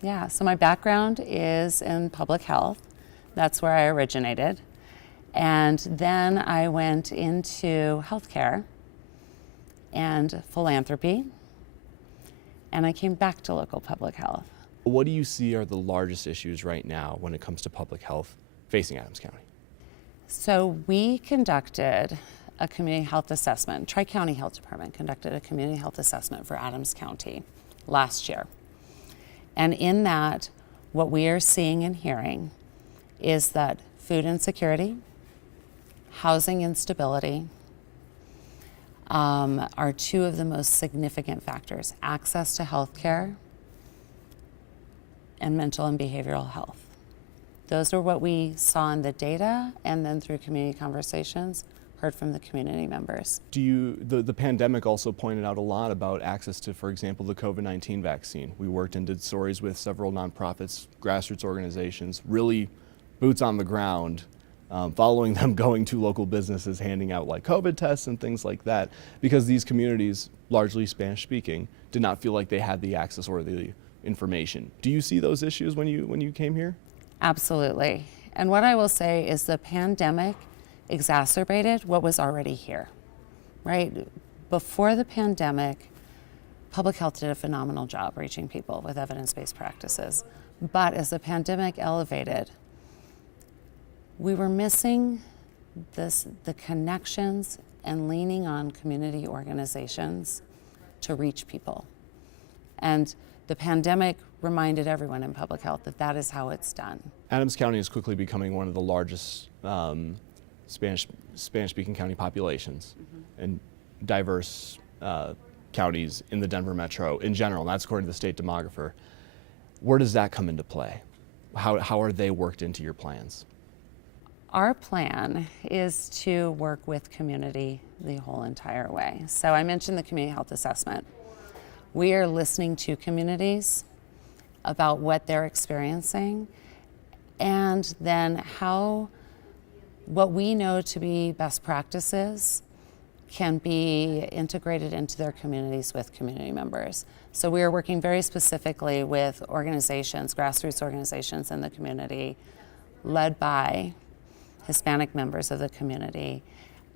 Yeah, so my background is in public health. That's where I originated. And then I went into healthcare and philanthropy, and I came back to local public health. What do you see are the largest issues right now when it comes to public health facing Adams County? So we conducted a community health assessment. Tri-County Health Department conducted a community health assessment for Adams County last year. And in that, what we are seeing and hearing is that food insecurity, housing instability are two of the most significant factors: access to health care and mental and behavioral health. Those are what we saw in the data, and then through community conversations, heard from the community members. The pandemic also pointed out a lot about access to, for example, the COVID-19 vaccine. We worked and did stories with several nonprofits, grassroots organizations, really boots on the ground, following them going to local businesses, handing out like COVID tests and things like that, because these communities, largely Spanish speaking, did not feel like they had the access or the information. Do you see those issues when you came here? Absolutely. And what I will say is the pandemic exacerbated what was already here, right? Before the pandemic, public health did a phenomenal job reaching people with evidence-based practices. But as the pandemic elevated, we were missing the connections and leaning on community organizations to reach people. And the pandemic reminded everyone in public health that that is how it's done. Adams County is quickly becoming one of the largest Spanish-speaking county populations and diverse counties in the Denver metro in general, and that's according to the state demographer. Where does that come into play? How are they worked into your plans? Our plan is to work with community the whole entire way. So I mentioned the community health assessment. We are listening to communities about what they're experiencing, and then what we know to be best practices can be integrated into their communities with community members. So we are working very specifically with organizations, grassroots organizations in the community, led by Hispanic members of the community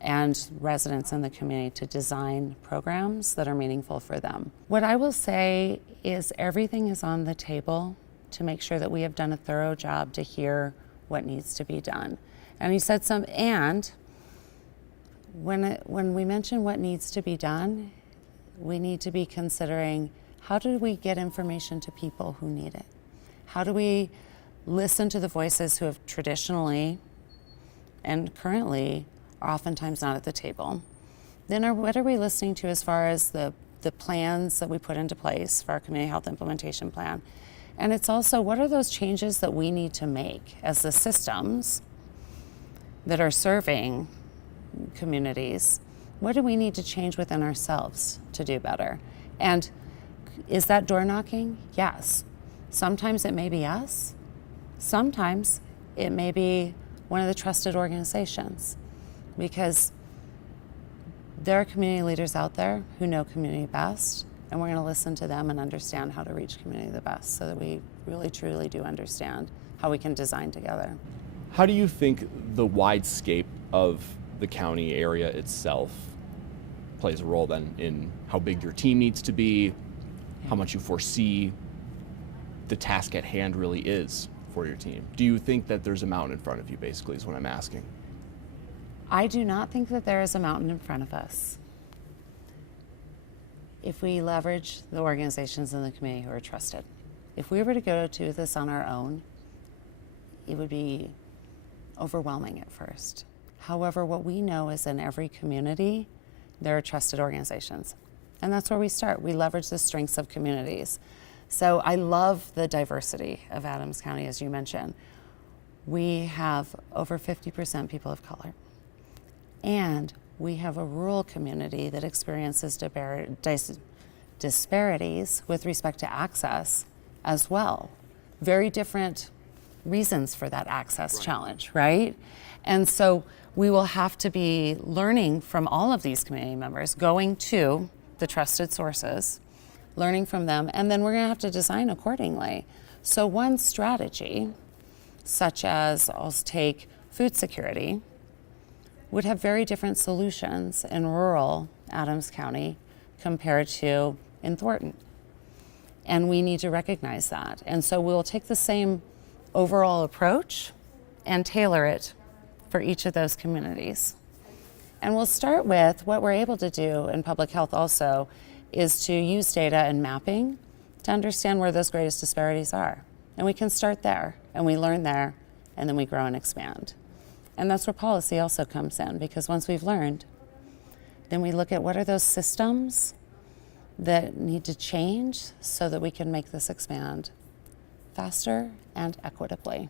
and residents in the community, to design programs that are meaningful for them. What I will say is everything is on the table to make sure that we have done a thorough job to hear what needs to be done. And he said when we mention what needs to be done, we need to be considering, how do we get information to people who need it? How do we listen to the voices who have traditionally and currently are oftentimes not at the table? Then what are we listening to as far as the plans that we put into place for our community health implementation plan? And it's also, what are those changes that we need to make as the systems that are serving communities? What do we need to change within ourselves to do better? And is that door knocking? Yes. Sometimes it may be us. Sometimes it may be one of the trusted organizations, because there are community leaders out there who know community best, and we're going to listen to them and understand how to reach community the best, so that we really truly do understand how we can design together. How do you think the wide scape of the county area itself plays a role then in how big your team needs to be, how much you foresee the task at hand really is for your team? Do you think that there's a mountain in front of you, basically, is what I'm asking? I do not think that there is a mountain in front of us if we leverage the organizations in the community who are trusted. If we were to go to this on our own, it would be overwhelming at first. However, what we know is in every community, there are trusted organizations. And that's where we start. We leverage the strengths of communities. So I love the diversity of Adams County, as you mentioned. We have over 50% people of color. And we have a rural community that experiences disparities with respect to access as well. Very different reasons for that access challenge, right? And so we will have to be learning from all of these community members, going to the trusted sources, learning from them, and then we're going to have to design accordingly. So one strategy, such as I'll take food security, would have very different solutions in rural Adams County compared to in Thornton. And we need to recognize that. And so we'll take the same overall approach and tailor it for each of those communities. And we'll start with what we're able to do in public health also is to use data and mapping to understand where those greatest disparities are. And we can start there, and we learn there, and then we grow and expand. And that's where policy also comes in, because once we've learned, then we look at what are those systems that need to change so that we can make this expand faster and equitably.